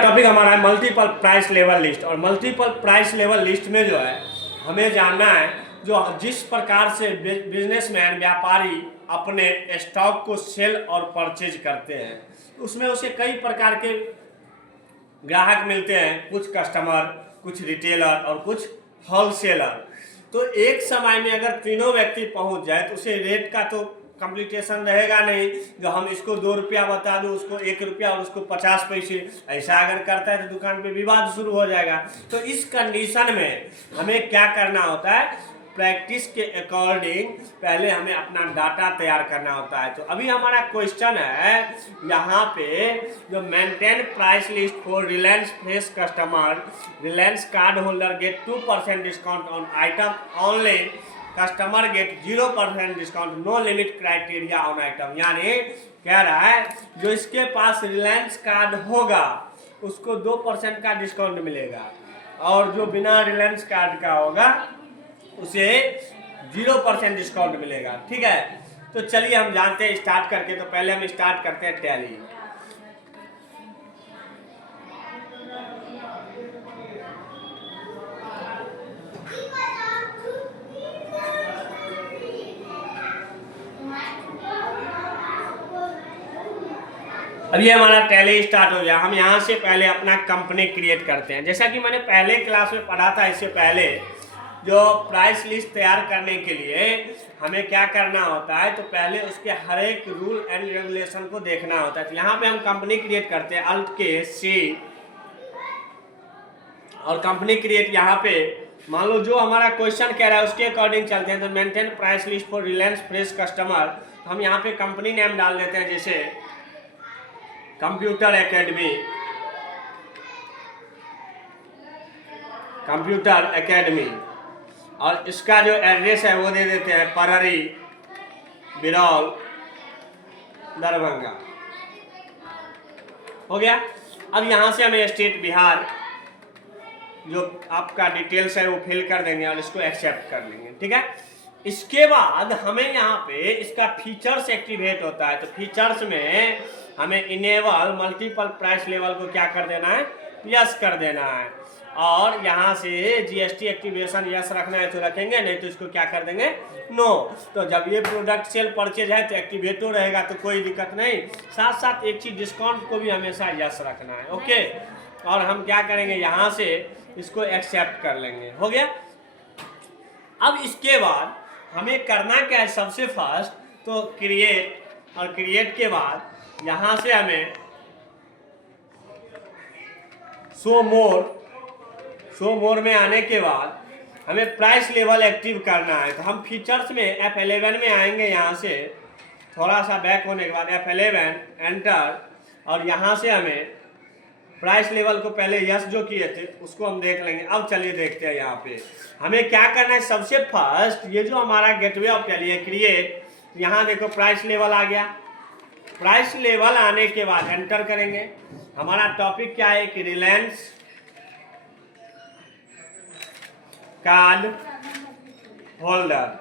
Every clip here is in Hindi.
टॉपिक हमारा है मल्टीपल प्राइस लेवल लिस्ट। और मल्टीपल प्राइस लेवल लिस्ट में जो है हमें जानना है जो जिस प्रकार से बिजनेसमैन व्यापारी अपने स्टॉक को सेल और परचेज करते हैं उसमें उसे कई प्रकार के ग्राहक मिलते हैं, कुछ कस्टमर, कुछ रिटेलर और कुछ होलसेलर। तो एक समय में अगर तीनों व्यक्ति पहुंच जाए तो उसे रेट का तो कंप्लीटेशन रहेगा नहीं, जो हम इसको 2 रुपया बता दूं उसको 1 रुपया और उसको 50 पैसे, ऐसा अगर करता है तो दुकान पे विवाद शुरू हो जाएगा। तो इस कंडीशन में हमें क्या करना होता है, प्रैक्टिस के अकॉर्डिंग पहले हमें अपना डाटा तैयार करना होता है। तो अभी हमारा क्वेश्चन है यहाँ पे जो maintain price list for Reliance Fresh customer, Reliance card holder get 2% discount on item only, customer get 0% discount, no limit criteria on item. यानी कह रहा है जो इसके पास रिलायंस कार्ड होगा उसको 2% का डिस्काउंट मिलेगा और जो बिना रिलायंस कार्ड का होगा उसे 0% डिस्काउंट मिलेगा। ठीक है, तो चलिए हम जानते हैं स्टार्ट करके। तो पहले हम स्टार्ट करते हैं टैली। अब ये हमारा टैली स्टार्ट हो गया। हम यहाँ से पहले अपना कंपनी क्रिएट करते हैं। जैसा कि मैंने पहले क्लास में पढ़ा था, इससे पहले जो प्राइस लिस्ट तैयार करने के लिए हमें क्या करना होता है, तो पहले उसके हर एक रूल एंड रेगुलेशन को देखना होता है। तो यहाँ पे हम कंपनी क्रिएट करते हैं, अल्ट के सी, और कंपनी क्रिएट यहाँ पे मान लो जो हमारा क्वेश्चन कह रहा है उसके अकॉर्डिंग चलते हैं। तो maintain price list for Reliance Fresh customer, तो हम यहाँ पे कंपनी नेम डाल देते हैं, जैसे कंप्यूटर एकेडमी, कंप्यूटर एकेडमी, और इसका जो एड्रेस है वो दे देते हैं पररी, बिरौल, दरभंगा। हो गया। अब यहाँ से हमें स्टेट बिहार जो आपका डिटेल्स है वो फिल कर देंगे और इसको एक्सेप्ट कर लेंगे। ठीक है, इसके बाद हमें यहाँ पे इसका फीचर्स एक्टिवेट होता है। तो फीचर्स में हमें इनेबल मल्टीपल प्राइस लेवल को क्या कर देना है, यस कर देना है। और यहाँ से जीएसटी एक्टिवेशन यस रखना है तो रखेंगे, नहीं तो इसको क्या कर देंगे, नो। तो जब ये प्रोडक्ट सेल परचेज है तो एक्टिवेटो रहेगा तो कोई दिक्कत नहीं। साथ साथ एक चीज डिस्काउंट को भी हमेशा यस रखना है। ओके, और हम क्या करेंगे, यहाँ से इसको एक्सेप्ट कर लेंगे। हो गया। अब इसके बाद हमें करना क्या है, सबसे फर्स्ट तो क्रिएट, और क्रिएट के बाद यहाँ से हमें शो मोर में आने के बाद हमें प्राइस लेवल एक्टिव करना है। तो हम फीचर्स में F11 में आएंगे, यहाँ से थोड़ा सा बैक होने के बाद F11 एंटर, और यहाँ से हमें प्राइस लेवल को पहले यस जो किए थे उसको हम देख लेंगे। अब चलिए देखते हैं यहाँ पे हमें क्या करना है। सबसे फर्स्ट ये जो हमारा गेटवे ऑफ टैली है क्रिएट, यहाँ देखो प्राइस लेवल आ गया। प्राइस लेवल आने के बाद एंटर करेंगे। हमारा टॉपिक क्या है कि रिलायंस कार्ड होल्डर,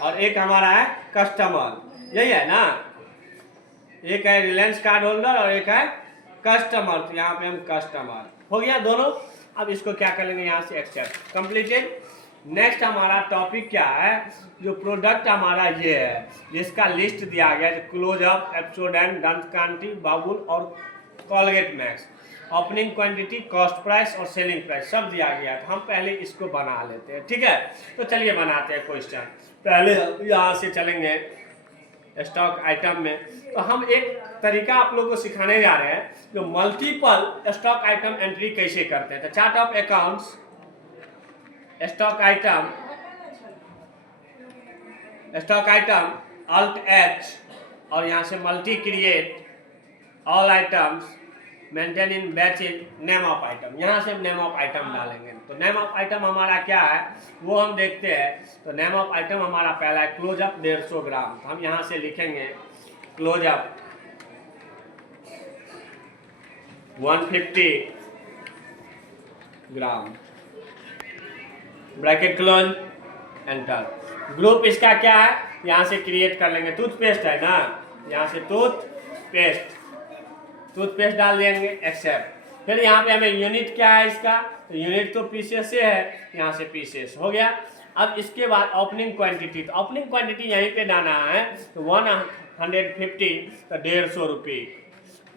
और एक हमारा है कस्टमर, यही है ना, एक है रिलायंस कार्ड होल्डर और एक है कस्टमर। तो यहाँ पे हम कस्टमर हो गया दोनों। अब इसको क्या कर लेंगे, यहाँ से एक्सेप्ट, कंप्लीटेड। नेक्स्ट हमारा टॉपिक क्या है, जो प्रोडक्ट हमारा ये है जिसका लिस्ट दिया गया, क्लोजअप, एप्सोडेंट, दंतकांति, बाबुल और Colgate max, opening quantity, cost price और सेलिंग प्राइस सब दिया गया है। तो हम पहले इसको बना लेते हैं। ठीक है, तो चलिए बनाते हैं क्वेश्चन। पहले यहाँ से चलेंगे स्टॉक आइटम में। तो हम एक तरीका आप लोगों को सिखाने जा रहे हैं जो मल्टीपल स्टॉक आइटम एंट्री कैसे करते हैं। तो chart of accounts, stock item alt H, और यहाँ से multi create, all items, maintain in batches, name of item. यहाँ से हम नेम ऑफ आइटम डालेंगे। तो नेम ऑफ आइटम हमारा क्या है वो हम देखते हैं। तो नेम ऑफ आइटम हमारा पहला है क्लोजअप 150 ग्राम। तो हम यहाँ से लिखेंगे क्लोजअप 150 ग्राम, ब्रैकेट क्लोज, एंटर। ग्रुप इसका क्या है, यहाँ से क्रिएट कर लेंगे, टूथपेस्ट है ना, यहाँ से टूथपेस्ट, टूथपेस्ट डाल देंगे, एक्सेप्ट। फिर यहाँ पे हमें यूनिट क्या है इसका, तो यूनिट तो पीसेस से है, यहाँ से पीसेस हो गया। अब इसके बाद ओपनिंग क्वांटिटी, तो ओपनिंग क्वांटिटी यहीं पे डालना है, तो 150, तो 150 रुपये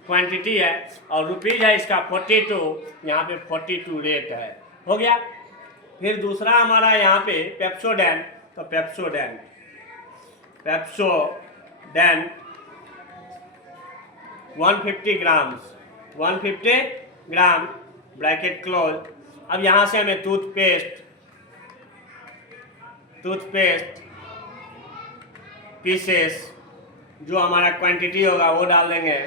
क्वांटिटी है, और रुपीज़ है इसका 42, यहाँ पे 42 रेट है, हो गया। फिर दूसरा हमारा यहाँ पे पेप्सोडेंट, तो पेप्सोडेंट 150 ग्राम्स, 150 ग्राम, ब्रैकेट क्लोज। अब यहाँ से हमें टूथपेस्ट पीसेस जो हमारा क्वांटिटी होगा वो डाल देंगे,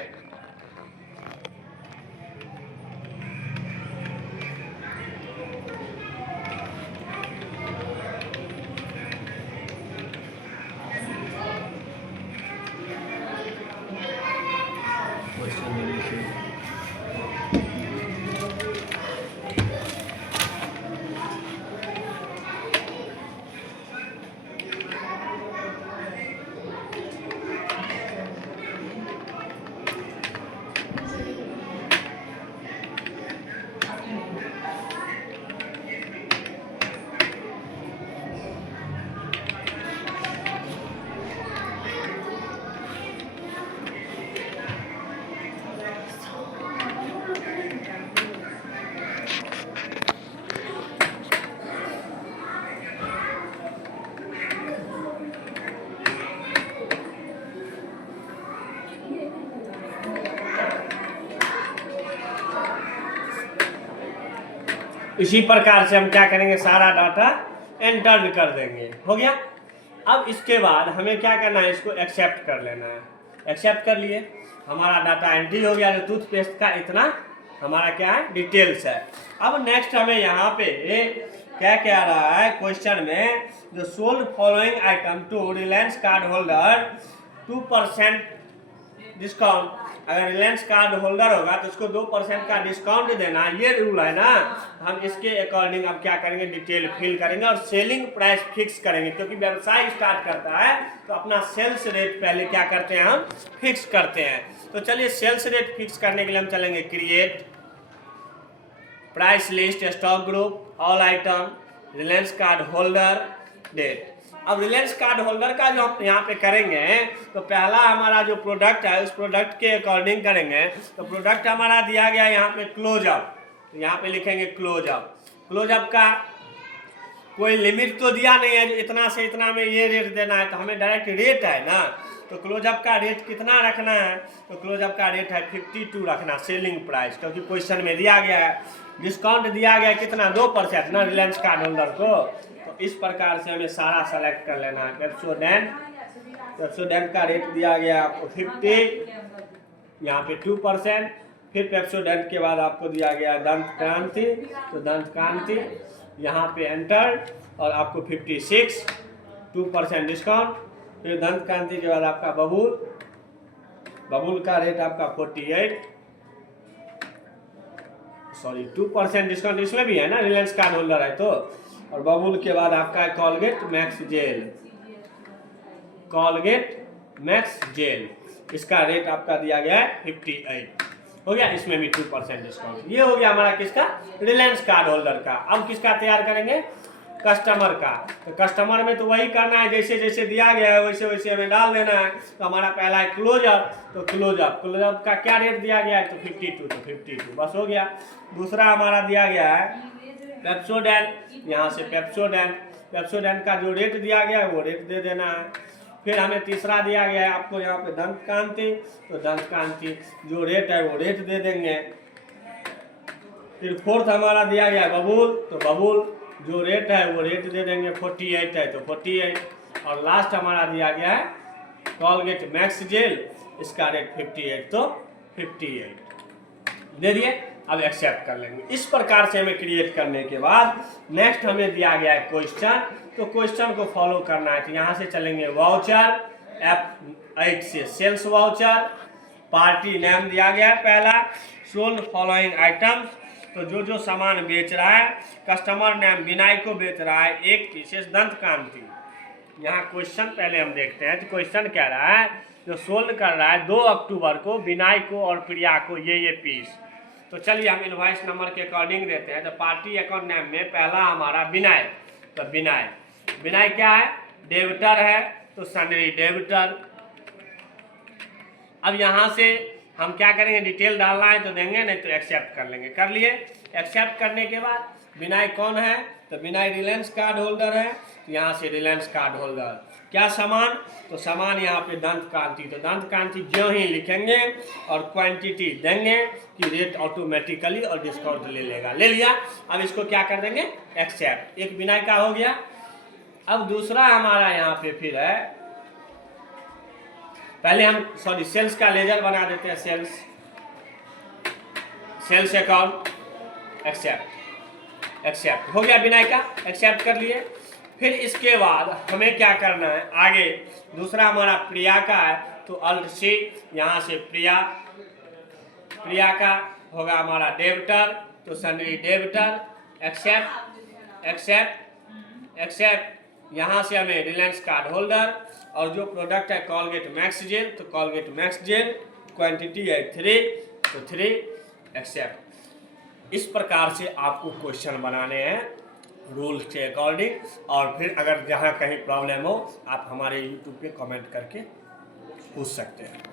इसी प्रकार से हम क्या करेंगे, सारा डाटा एंटर कर देंगे, हो गया। अब इसके बाद हमें क्या करना है, इसको एक्सेप्ट कर लेना है। एक्सेप्ट कर लिए, हमारा डाटा एंट्री हो गया। टूथपेस्ट का इतना हमारा क्या है, डिटेल्स है। अब नेक्स्ट हमें यहाँ पे क्या कह रहा है क्वेश्चन में, जो sold following item to Reliance card holder 2% discount. अगर रिलायंस कार्ड होल्डर होगा तो उसको 2% का डिस्काउंट देना, ये रूल है ना। हम इसके अकॉर्डिंग अब क्या करेंगे, डिटेल फिल करेंगे और सेलिंग प्राइस फिक्स करेंगे, क्योंकि व्यवसाय स्टार्ट करता है तो अपना सेल्स रेट पहले क्या करते हैं, हम फिक्स करते हैं। तो चलिए सेल्स रेट फिक्स करने के लिए हम चलेंगे create price list, stock group, all item, Reliance card holder, date. अब रिलायंस कार्ड होल्डर का जो हम यहाँ पे करेंगे, तो पहला हमारा जो प्रोडक्ट है उस प्रोडक्ट के अकॉर्डिंग करेंगे। तो प्रोडक्ट हमारा दिया गया यहाँ पे क्लोजअप, तो यहाँ पे लिखेंगे क्लोजअप। क्लोजअप का कोई लिमिट तो दिया नहीं है, इतना से इतना में ये रेट देना है, तो हमें डायरेक्ट रेट है ना। तो क्लोजअप का रेट कितना रखना है, तो क्लोजअप का रेट है 52 रखना, सेलिंग प्राइस, क्योंकि क्वेश्चन में दिया गया है। डिस्काउंट दिया गया कितना, 2% ना रिलायंस कार्ड होल्डर को। तो इस प्रकार से हमें सारा सेलेक्ट कर लेना है। पेप्सोडेंट का रेट दिया गया आपको 50, यहाँ पे 2%। फिर पेप्सोडेंट के बाद आपको दिया गया दंत क्रांति, तो दंत क्रांति यहाँ पे एंटर, और आपको 56, 2% डिस्काउंट। फिर दंत क्रांति के बाद आपका बबूल का रेट आपका 48, सॉरी 2% डिस्काउंट इसमें भी है ना, रिलायंस कार्ड होल्डर है तो। और बबूल के बाद आपका कोलगेट मैक्स जेल, इसका रेट आपका दिया गया है 58, हो गया। इसमें भी 2% डिस्काउंट। ये हो गया हमारा किसका, रिलायंस कार्ड होल्डर का। अब किसका तैयार करेंगे, कस्टमर का। तो कस्टमर में तो वही करना है, जैसे जैसे दिया गया है वैसे वैसे हमें डाल देना है। तो हमारा पहला है क्लोजअप, तो क्लोजअप का क्या रेट दिया गया है, तो 52, तो 52 बस हो गया। दूसरा हमारा दिया गया है पेप्सोडेंट, यहाँ से पेप्सोडेंट का जो रेट दिया गया है वो रेट दे देना है। फिर हमें तीसरा दिया गया है आपको यहाँ पे दंत कांति, तो दंत कांति जो रेट है वो रेट दे देंगे। फिर फोर्थ हमारा दिया गया है बबूल, तो बबूल जो रेट है वो रेट दे देंगे, 48 है तो 48। और लास्ट हमारा दिया गया है कोलगेट मैक्स जेल, इसका रेट 58, तो 58 दे दिए। अब एक्सेप्ट कर लेंगे। इस प्रकार से हमें क्रिएट करने के बाद नेक्स्ट हमें दिया गया है क्वेश्चन, तो क्वेश्चन को फॉलो करना है। तो यहाँ से चलेंगे वाउचर, F8 से सेल्स वाउचर, पार्टी नेम दिया गया है पहला, सोल्ड फॉलोइंग आइटम्स, तो जो जो सामान बेच रहा है, कस्टमर नेम विनय को बेच रहा है 1 पीसेस दंत कांति। यहाँ क्वेश्चन पहले हम देखते हैं, तो क्वेश्चन कह रहा है जो सोल्ड कर रहा है 2 अक्टूबर को विनय को और प्रिया को ये पीस। तो चलिए हम इनवॉइस नंबर के अकॉर्डिंग देते हैं। तो पार्टी अकाउंट नेम में पहला हमारा विनय, तो विनय क्या है, डेबिटर है, तो सन्ड्री डेबिटर। अब यहाँ से हम क्या करेंगे, डिटेल डालना है तो देंगे, नहीं तो एक्सेप्ट कर लेंगे। कर लिए, एक्सेप्ट करने के बाद विनय कौन है, तो विनय रिलायंस कार्ड होल्डर है, तो यहाँ से रिलायंस कार्ड होल्डर। क्या सामान, तो सामान यहाँ पे दंत कांति, तो दंत कांति ज्यों ही लिखेंगे और क्वांटिटी देंगे कि रेट ऑटोमेटिकली और डिस्काउंट ले लेगा, ले लिया। अब इसको क्या कर देंगे, एक्सेप्ट। एक विनय का हो गया। अब दूसरा हमारा यहाँ पे फिर है, पहले हम सेल्स का लेजर बना देते हैं, सेल्स अकाउंट, एक्सेप्ट हो गया विनय का, एक्सेप्ट कर लिए। फिर इसके बाद हमें क्या करना है आगे, दूसरा हमारा प्रिया का है, तो अल्ट सी, यहाँ से प्रिया का होगा हमारा डेबिटर, तो सन्ड्री डेबिटर, एक्सेप्ट। यहाँ से हमें रिलायंस कार्ड होल्डर, और जो प्रोडक्ट है कॉलगेट मैक्स जेल, तो कॉलगेट मैक्स जेल, क्वांटिटी है 3, तो 3 एक्सेप्ट। इस प्रकार से आपको क्वेश्चन बनाने हैं रूल्स के अकॉर्डिंग। और फिर अगर जहाँ कहीं प्रॉब्लम हो आप हमारे यूट्यूब पे कमेंट करके पूछ सकते हैं।